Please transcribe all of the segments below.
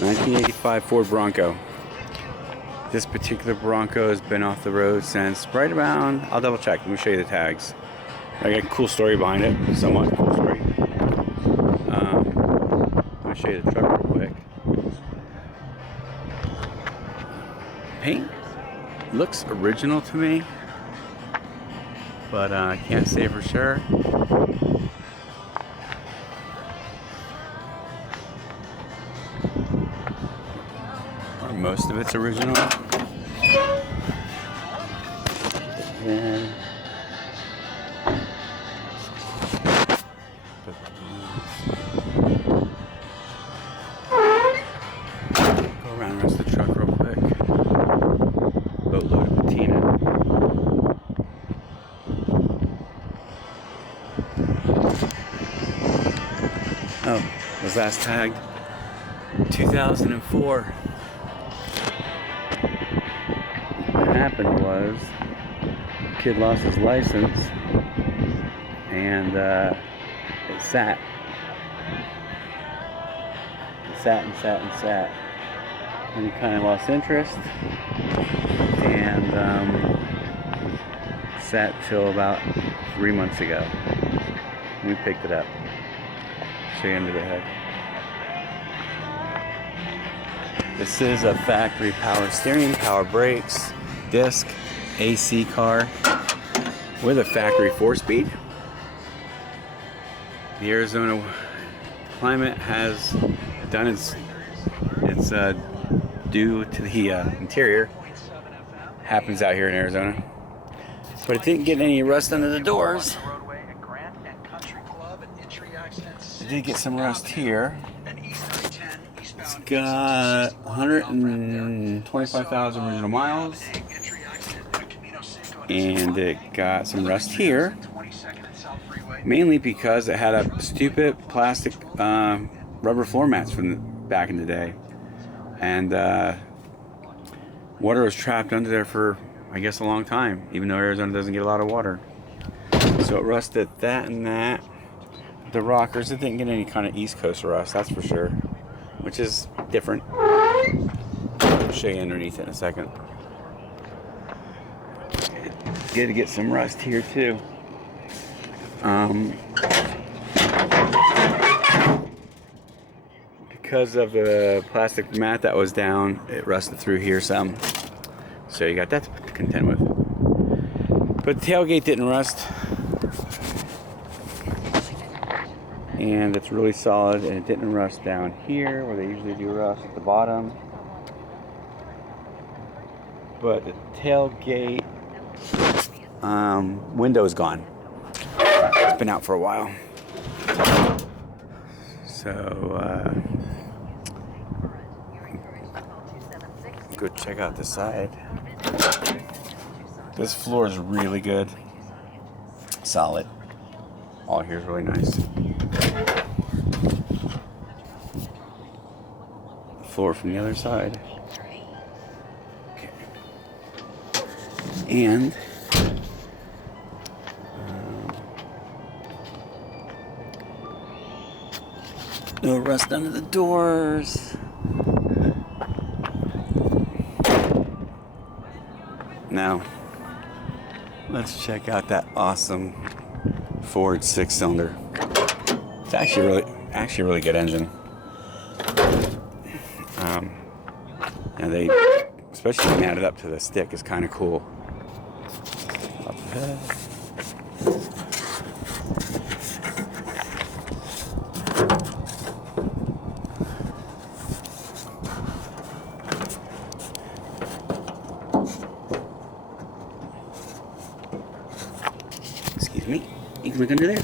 1985 Ford Bronco. This particular Bronco has been off the road since right around, I'll double check, let me show you the tags. I got a cool story behind it, somewhat cool story. Let me show you the truck real quick. Paint looks original to me, but I can't say for sure. Or most of it's original. And go around the rest of the truck real quick. Boatload of patina. Oh, was last tagged 2004. What happened was the kid lost his license and it sat. And he kind of lost interest and sat till about 3 months ago. We picked it up. Show you under the hood. This is a factory power steering, power brakes, disc, AC car with a factory 4-speed. The Arizona climate has done its due to the interior. Happens out here in Arizona, but it didn't get any rust under the doors. It did get some rust here. It's got 125,000 original miles, and it got some rust here, mainly because it had a stupid plastic rubber floor mats from back in the day, and water was trapped under there for, I guess, a long time, even though Arizona doesn't get a lot of water. So it rusted that and that. The rockers, it didn't get any kind of East Coast rust, that's for sure, which is different. I'll show you underneath it in a second. It did get some rust here too. Because of the plastic mat that was down, it rusted through here some. So you got that to contend with. But the tailgate didn't rust. And it's really solid, and it didn't rust down here where they usually do rust at the bottom. But the tailgate window is gone. It's been out for a while. So go check out the side. This floor is really good. Solid. All here is really nice. Floor from the other side. Okay. And no rust under the doors. Now, let's check out that awesome Ford 6-cylinder. It's actually a really good engine. And they, especially matted up to the stick, is kind of cool. Up ahead. Excuse me. You can look under there.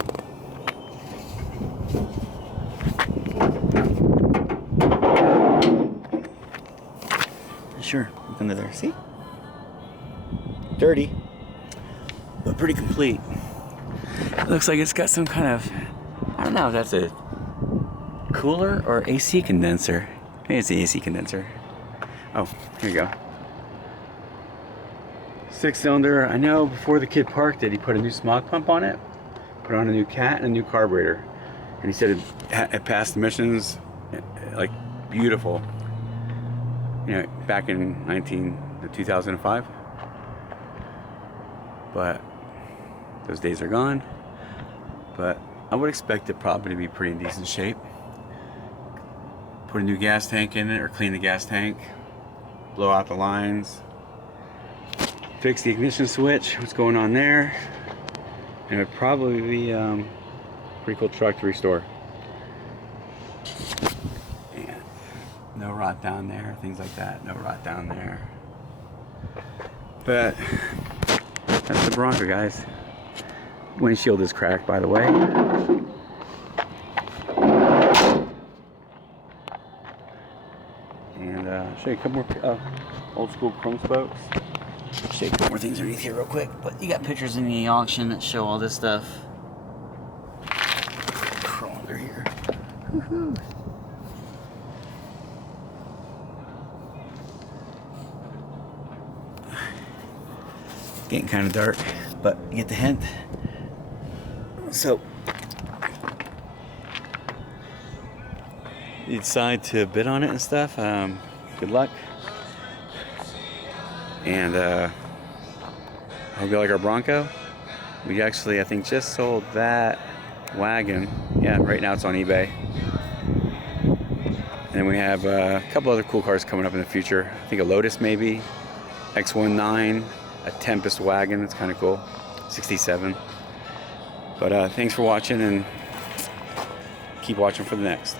Sure, look under there. See? Dirty, but pretty complete. It looks like it's got some kind of, I don't know if that's a cooler or AC condenser. Maybe it's the AC condenser. Oh, here you go. 6-cylinder. I know before the kid parked it, he put a new smog pump on it, put on a new cat and a new carburetor. And he said it passed emissions like beautiful. you know, back in 2005. But those days are gone. But I would expect it probably to be pretty in decent shape. Put a new gas tank in it, or clean the gas tank, blow out the lines, fix the ignition switch, what's going on there, and it would probably be a pretty cool truck to restore. And no rot down there, things like that, no rot down there. But that's the Bronco, guys. Windshield is cracked, by the way. And show you a couple more old school chrome spokes. Show you a couple more things underneath here real quick. But you got pictures in the auction that show all this stuff. Crawl under here. Woohoo. Getting kind of dark, but you get the hint. So you decide to bid on it and stuff, good luck. And I hope you like our Bronco. We actually, I think, just sold that wagon. Yeah, right now it's on eBay. And we have a couple other cool cars coming up in the future. I think a Lotus maybe, X19, a Tempest wagon. It's kind of cool, 67. But thanks for watching, and keep watching for the next.